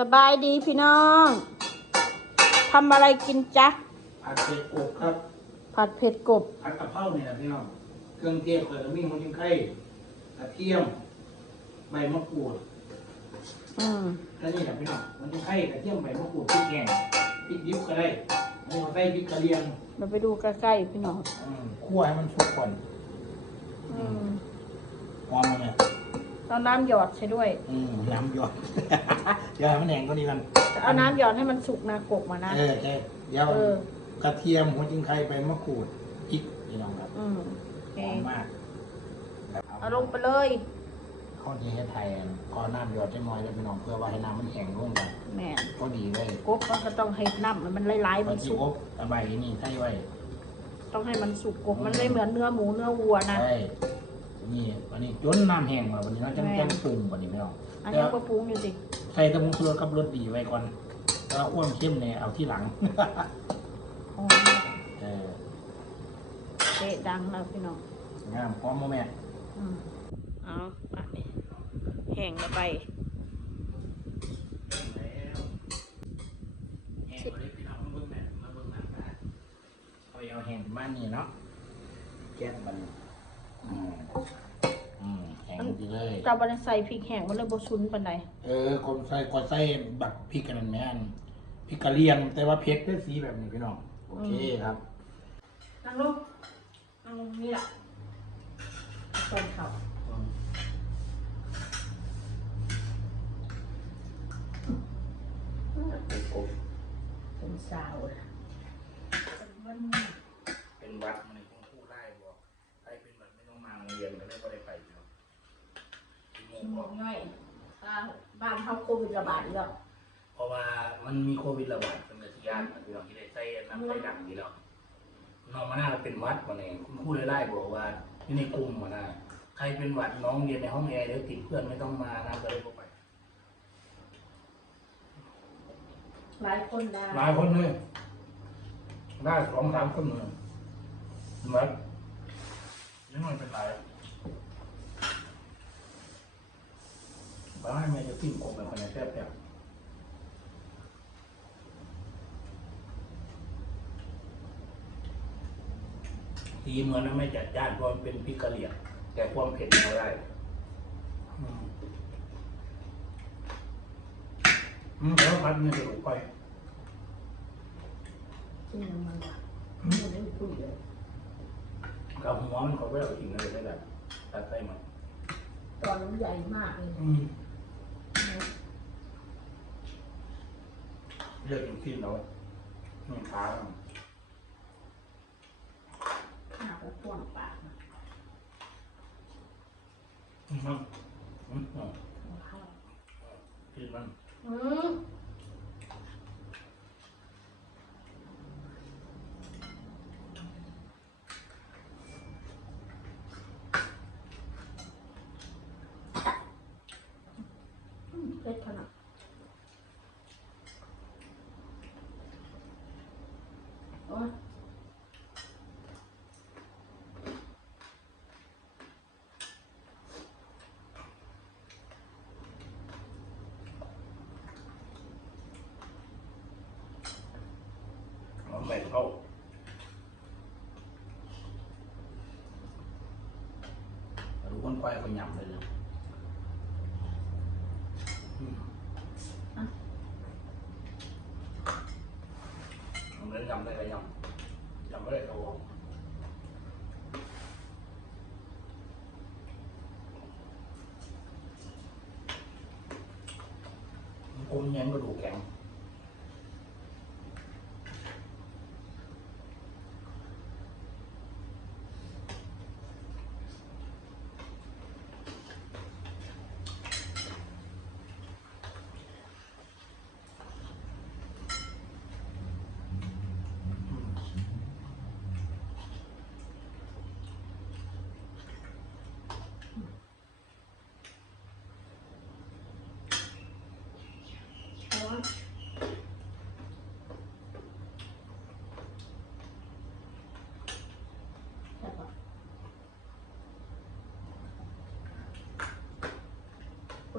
สบายดีพี่น้องทำอะไรกินจ๊ะผัดเผ็ดกบครับผัดเผ็ดกบผัดกะเพราเนี่ยนะพี่น้องเครื่องเทศเปิดมีหัวจิ้งไข่กระเทียม ใบมะกรูดอืมแค่นี้แหละพี่น้องหัวจิ้งไข่กระเทียมใบมะกรูดพริกแกงพริกดิบก็ได้ไม่ต้องใส่พริกกระเลียงเราไปดูใกล้ๆพี่น้องอืมคั่วให้มันสุกก่อน อืม หอมมันเลย เอาน้ำหยอดใช่ด้วย อืมน้ำหยอด เดี๋ยวให้มันแห้งก็ดีกันจะเอาน้ำหยอดให้มันสุกนะกบมานะ เออใช่เดี๋ยวเออ กระเทียมหัวจิ้งไข่ใบมะกรูดพริกพี่น้องครับอืมโอเคหอมมากเอาลงไปเลยข้อที่ให้ไทยก็น้ำหยอดจะน้อยแล้วพี่น้องเพื่อว่าให้น้ำมันแห้งลงกันแหม่ก็ดีเลยกบมันก็ต้องให้น้ำมันไหลายๆมัมันนสิสุกอบเอาใบนี่ใส่ไว้ต้องให้มันสุกกบมันไม่เหมือนเนื้อหมูเนื้อวัวนะใช่ นี่วันนี้จนน้ำแห้งมาวันนี้เราจะแม่แกงปรุงวันนี้พี่น้องอันนี้ก็ปรุงอยู่สิใส่ตะมุงเกลือกับรสดีไว้ก่อนแล้วอ้วนเข้มเนี่ยเอาที่หลังอ๋อเออเตะดังแล้วพี่น้องงามพร้อมบ่แม่อืมเอาอันนี้แห้งแล้วไปแห้งบ่ได้พี่น้องมาเบิ่งแม่มาเบิ่งหน้าตาเอาเอาแห้งประมาณนี้เนาะแกะมันอืมอืมแห้งดีเลย เจ้าบันใส่พริกแห้งมันเลยบชุนปันใดเออคนใส่คนใส่บักพริกกันนั่นแม่นพริกกะเหรียงแต่ว่าเผ็ดด้วยสีแบบนี้พี่น้องโอเคครับนั่งลงนั่งลงนี่แหละต้นเขาเป็นสาวนะมันเป็นวัดมัน ที่โมขี้งหมบออกกง่อยอ่าบ้านเขาโควิดระบาดอีกแล้วเพราะว่ามันมีโควิดระบาดเป็นกระทิยานพี่น้องที่ได้ใส่น้ำใส่ดังที่เราน้องมาหน้าเป็นวัดวันนี้คุณครูเลยไล่บอกว่าอยู่ในกลุ่มมาหน้าใครเป็นหวัดน้องเรียนในห้องแอร์เดี๋ยวติดเพื่อนไม่ต้องมานะก็เลยบอกไปหลายคนได้หลายคนเลยได้สองสามคนเลยเหมือนยังไม่เป็นไรบ้านแม่จะกินกบแบบคนนี้แซ่บๆทีเหมือนนั้นไม่จัดจ้านเพราะมันเป็นพริกกะเหรี่ย งแต่ความเผ็ดเราได้อืมอืมแล้วพัดมันจะลงไปที่มันมันอะมันไม่พูดเลยกับหัวมันเขาไม่เอาทิ้งเลยได้แบบตัดไปมันตอนมันใหญ่มากเลย อืม เลือกอย่างที่เรานี่ขาหน้าก็ท่วงปากนะอืมมันอืมอืมข้าวกินมัน อืมอืมเผ็ดขนาด โอ้ย เอาแม่เขาดูคนควายเขายำเลยเลยอืม มันเลยยำได้ก็ยำยำ วางกลมแย้มก็ดูก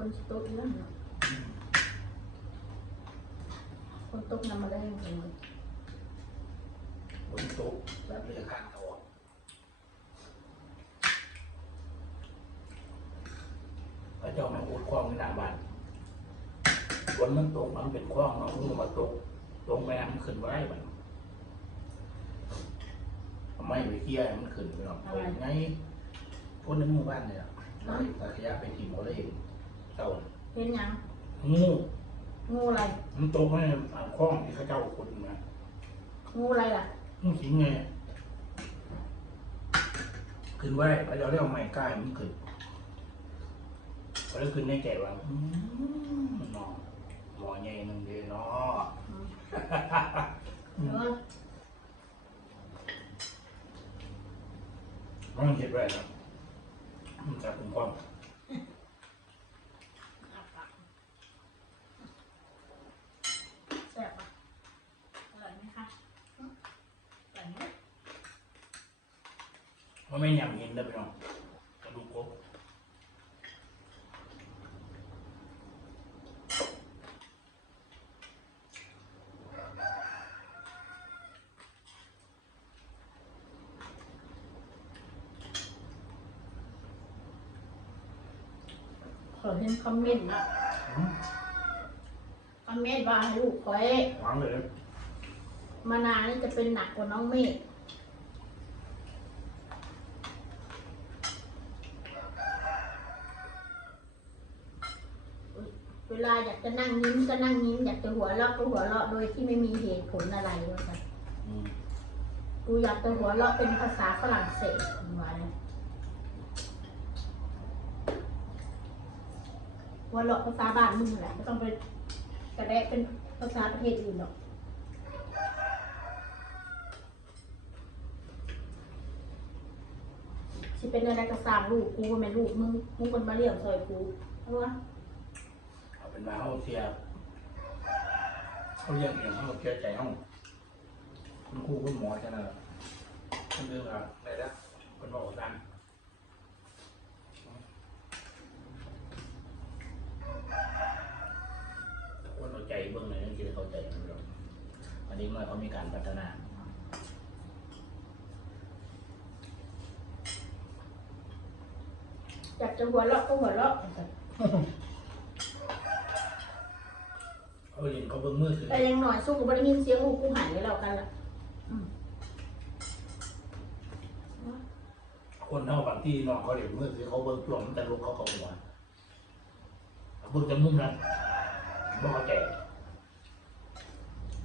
แข็งคนตกเยอะเนาะคนตกน้ำมาได้ยังไงบนต๊ะรับเรือข้างเขาออกพระเจ้ามาอุดคลองในหน้าบ้าน ฝนมันตกมันเป็นคลองเอามือมาตกลงแม่มันขึ้นไว้บัดทำไมไปเที่ยวให้มันขึ้นไปหรอกเอาไงคนในหมู่บ้านเนี่ยเราเห็นขยะไปทิ้งหมดเลยเจ้าเห็นยังงูงูอะไรมันตกให้อ่างคลองที่เขาเจ้าขุดมางูอะไรล่ะงูสิงไงขึ้นไว้พระเจ้าเรียกว่าไม้ก้ายมันขึ้นพอแล้วขึ้นในใจว่าอืมเนาะ หมอใหญ่นึ่งเดียวเนาะเออมันเห็ดไว้ครับมันจะคุ้มครองแซ่บปะอร่อยไหมคะอร่อยไหมมันไม่ยำเห็นได้ไปน้องกระดูกครบ ขอเห็นคอมเมนต์นะอืมคอมเมนต์ว่าให้ลูกคอยหวานเลยมานาวนี่จะเป็นหนักกว่าน้องเมฆเวลาอยากจะนั่งยิ้มก็นั่งยิ้มอยากจะหัวเราะก็หัวเราะโดยที่ไม่มีเหตุผลอะไรวะค่ะอืมกูอยากจะหัวเราะเป็นภาษาฝรั่งเศสคุณวาน หัวเราะภาษาบ้านมึงแหละไม่ต้องไปกระแดะเป็นภาษาประเทศอื่นหรอกสิเป็นอะไรก็สร้างลูกกูก็ไม่ลูกมึงมึงคนมาเลี้ยงซอยกูเอาวะเอาเป็นมาเขาเสียเขาเรียกองเขาเชื่อใจเขาคุณครูคุณหมอจะน่ะคุณเรื่องอะไรนะคุณบอกกันคนเอา ใจเบื้องไหนนั่นคือเข้าใจมันหรอกอันนี้เมื่อเขามีการพัฒนาอยากจะหัวเราะก็หัวเราะเขาเรียนเขาเบื้องมือคือแต่อยังหน่อยสู้กูไม่ได้ยินเสียงลูกกูหายแล้วกันล่ะอืมคนเท่าบางที่น้องเขาเรียนมือคือเขาเบื้องตัวมันแต่ลุกเขาเขาหัวเบื้องจะมุมนั้น บ่เข้าใจ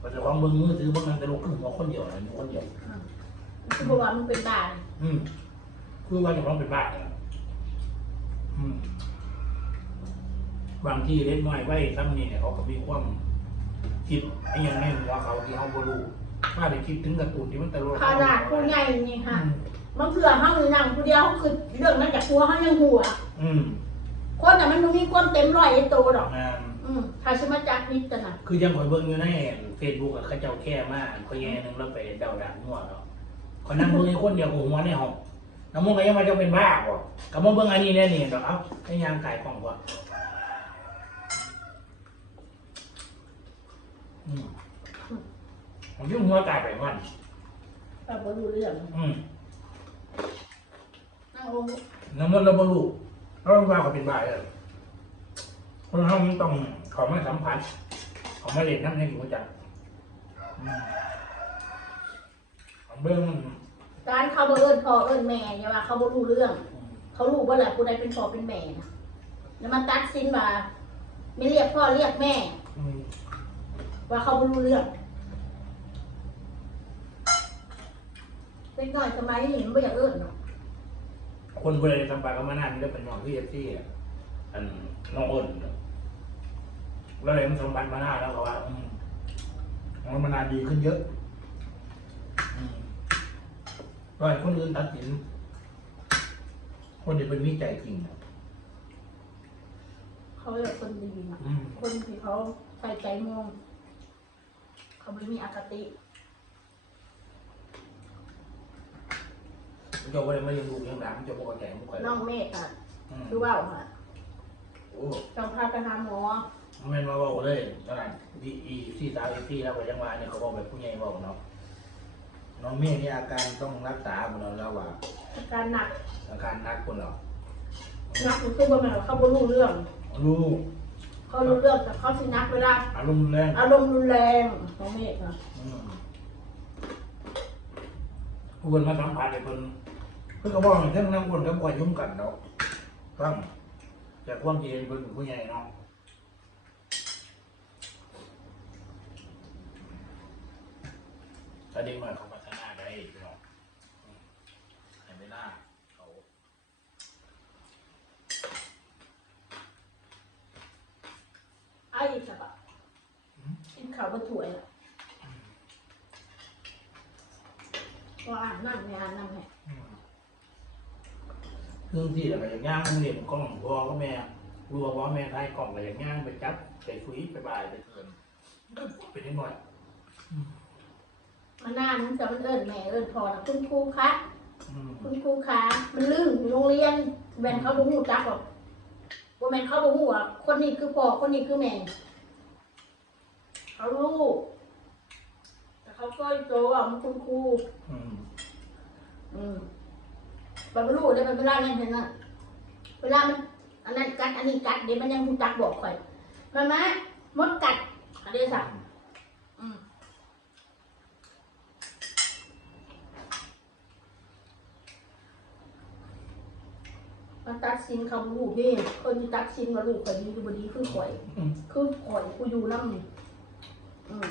พอจะวางเบื้องมือถือเบื้องนั้นแต่ลุกขึ้นหัวคนเดียวเลยมีคนเดียว คือบอกว่ามึงเป็นบ้าอืมคือว่าจะร้องเป็นบ้าเนี่ยอืมบางที่เล็กน้อยไว้ซ้ำนี่เนี่ยเขาก็มีความคิดไอ้อยังในหัวเขาที่เขาบ่รู้ถ้าได้คิดถึงการ์ตูนที่มันตลกขนาดกูใหญ่นี่ฮะบางเถื่อห้องนั่งกูเดียวเขาคือเรื่องนั้นจากตัวเขายังหัว อืมคนน่ะมันบ่มีคนเต็มร้อยไอ้โตดอกอ่า อืมถ้าสมาจักนิดจะน่ะคือยังคอยเบิ่งอยู่ในเฟซบุ๊กอะเขาเจ้าแค่มากเขาแย่หนึงแล้วไปเดาด่างมั่วเนาะเขานั่งเบิ่งไอ้คนเดียวกับหัวในห้องน้ำมันก็ยังมาจะเป็นบ้าบ่กับมาเบิ่งอันนี้แน่นี่ดอกเอ้าให้ยางไก่ของบ่อืมผมยุ่งหัวตายไปวันแต่บ่รู้เรื่องอืมนั่งลงน้ำมันเราบ่รู้เราต้องว่าเขาเป็นบ้าเลยคนเรามันต้อง เขาไม่สัมผัสเขาไม่เล่นน้ำในหัวใจอืมเอาเบิ่งการเขาบ่เอิ้นพ่อเอิ้นแม่อย่าว่าเขาบ่รู้เรื่องอืมเขารู้ว่าแหละผู้ใดเป็นพ่อเป็นแม่นะแล้วมันตัดสินว่าไม่เรียกพ่อเรียกแม่อืมว่าเขาไม่รู้เรื่องเล็กน้อยสมัยนี้มันไม่อยากเอิ้นหรอกคนบริเวณทำปากก็มานานนี่แล้วเป็นน้องที่เอฟซีอะอันน้องอ้นเนอะ แล้วเลยมันสมบัติมาหน้าแล้วก็ว่าอืมมันมานานดีขึ้นเยอะอืมก็ให้คนอื่นตัดสิน คนที่เป็นวิจัยจริงอะเขาเรียกคนดีนะอืมคนที่เขาใส่ใจมอง เขาไม่มีอคติ เจ้าก็เลยไม่ยังดูยังหลังเจ้าก็แก่ไม่ค่อยน้องเมฆอะ อืมคือว่าค่ะโอ้ ต้องพาไปหาหมอไม่นมาบอกเลยเท่าไหร่ดีอีที่สาวอีที่แล้วก็ยังว่าเนี่ยเขาบอกแบบผู้ใหญ่บอกเนาะน้องเมฆนี่อาการต้องรักษาคนเราแล้วว่าอาการหนักอาการหนักคนเราหนักคือบ่แม่นว่าเขาบ่รู้เรื่องลูกเขารู้เรื่องแต่เขาสิหนักเวลาอารมณ์แรงอารมณ์รุนแรงของเมฆอะอืมผู้คนมาสัมผัสไอ้คนเพิ่งก็บอกอย่างเช่นนั่งคนก็บ่อยยุ่งกันเนาะต้องจากความจริงเป็นผู้ใหญ่เนาะ ถ้าเด็กหน่อยเขาพัฒนาได้พี่น้องอืมให้เวลาเขาไอ้สักอะกินข้าวบ่ถ้วยอะก็อ่านนั่งไม่อ่านนั่งให้เครื่องที่อะไรอย่างย่างเรียนกล้องพ่อก็แม่รัวพ่อแม่ไทยกล่องอะไรอย่างย่างไปจับไปคุยไปบ่ายไปเทินก็เป็นนิดหน่อย มันนานมันจะมันเอิ้นแม่เอิ้นพ่อนะคุณครูคะอืมคุณครูคะมันลื่นอยู่โรงเรียนแม่นเขาบ่ฮู้จักหรอกว่าแม่นเขาบ่ฮู้ว่าคนนี้คือพ่อคนนี้คือแม่เขารู้แต่เขาก็โตว่ามันคุณครูอืมอืมบรรลุได้มันเวลานั้นเห็นน่ะเวลามันอันนั้นกัดอันนี้กัดเดี๋ยวมันยังรู้จักบอกข่อยมามามดกัดอันนี้สัก มาตัดสินเขาลูกพี่คนที่ตัดสินว่าลูกข่อยดีหรือบดีคือข่อยอืมคือข่อยกูอยู่น้ำนี่อืม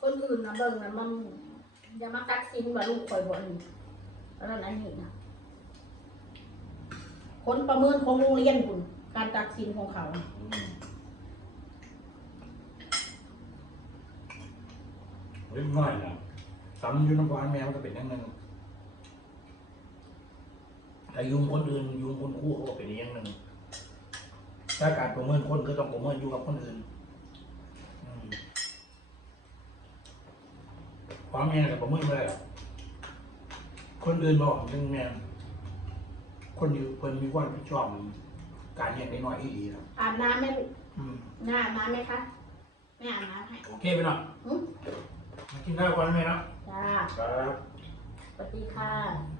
คนอื่นนะเบิ่งนะมันอย่ามาตัดสินว่าลูกข่อยบ่นี่อันนั้นอันนี้นะผลประเมินของโรงเรียนคุณการตัดสินของเขาอืมเล็กน้อยนะสำยุนพรแมวก็เป็นอย่างหนึง แต่ยุงคนอื่นยุงคนคู่เขาก็เป็นอีกอย่างหนึ่งถ้าการประเมินคนก็ต้องประเมินอยู่กับคนอื่นอืมความแม่กับประเมินไม่ได้หรอกคนอื่นบอกถึงแม่คนอยู่คนมีความรับผิดชอบการเลี้ยงได้น้อยอีดีครับอาบน้ำไหมลูกอืมหน้าอาบน้ำไหมคะไม่อาบน้ำให้โอเคไปเนาะหึมากินข้าวก่อนไหมเนาะจ้าครับสวัสดีค่ะ